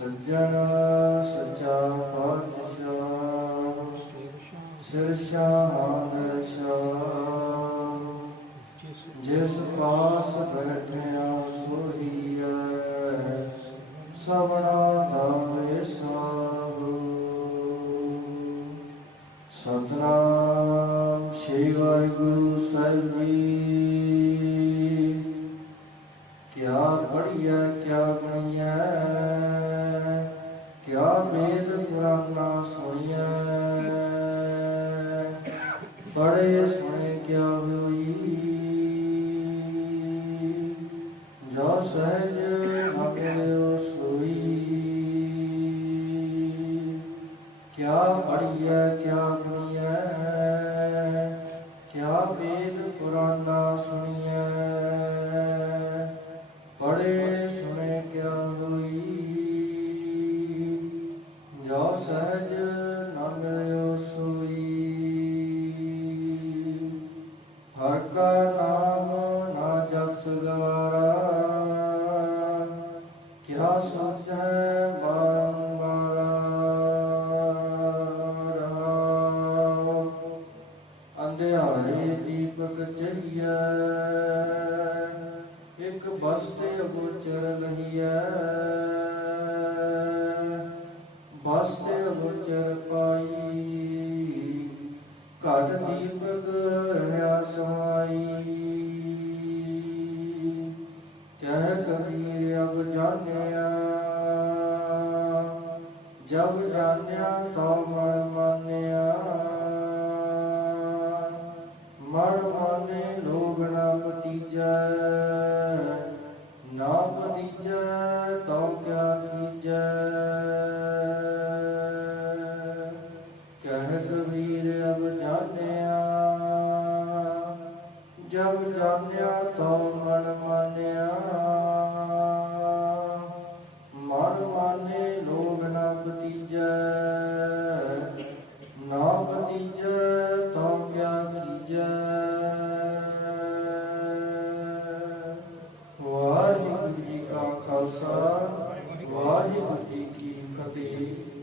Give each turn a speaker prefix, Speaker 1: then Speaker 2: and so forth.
Speaker 1: ਸੱਜਣ ਸੱਚਾ ਪਾਤਸ਼ਾਹ ਸਿਰਸ਼ਾਨ ਸ਼ਾਹ ਜਿਸ ਪਾਸ ਬੈਠਿਆ ਸੋਹੀਐ, ਸਭਨਾ ਦਾ ਵਿਸਾਹੋ ਸਤਨਾਮ ਸ੍ਰੀ ਵਾਹਿਗੁਰੂ ਸਾਹਿਬ ਜੀ। ਬੜੇ ਸੁਣੇ ਕਿਆ ਹੋਈ। ਜੋ ਸਹਿਜ ਮਗਿਓ ਸੋਈ ਕਿਆ ਪੜੀਐ ਕਿਆ ਗਣੀਐ ਕਿਆ ਵੇਦ ਹਰ ਕਾ ਨਾਮ ਨਾ ਜਪ ਸਗਾਰਾ ਕਿਆ ਸੋਚੈ ਬਾਰੰਬਾਰ ਅੰਧਿਆਰੇ ਦੀਪਕ ਚਈਐ ਇੱਕ ਬਸਤੇ ਅਗੋਚਰ ਲਹੀਐ। ਬਸਤੇ ਅਗੋਚਰ ਪਾਈ। ਘਰ ਦੀਪਕ ਰਹਾ ਕਹਿ ਅਬ ਜਾਣਿਆ ਜਬ ਜਾਣਿਆ, ਤਉ ਮਨ ਮਾਨਿਆ। ਮਨ ਮਾਨੇ ਲੋਗ ਨਾ ਪਤੀਜੈ ਨਾ ਪਤੀਜੈ ਤਉ ਕਿਆ ਕੀਜੈ। ਕਹਿ ਕਬੀਰ ਅਬ ਜਾਣਿਆ। ਜਬ ਜਾਣਿਆ, ਤਉ ਮਨ ਮਾਨਿਆ। be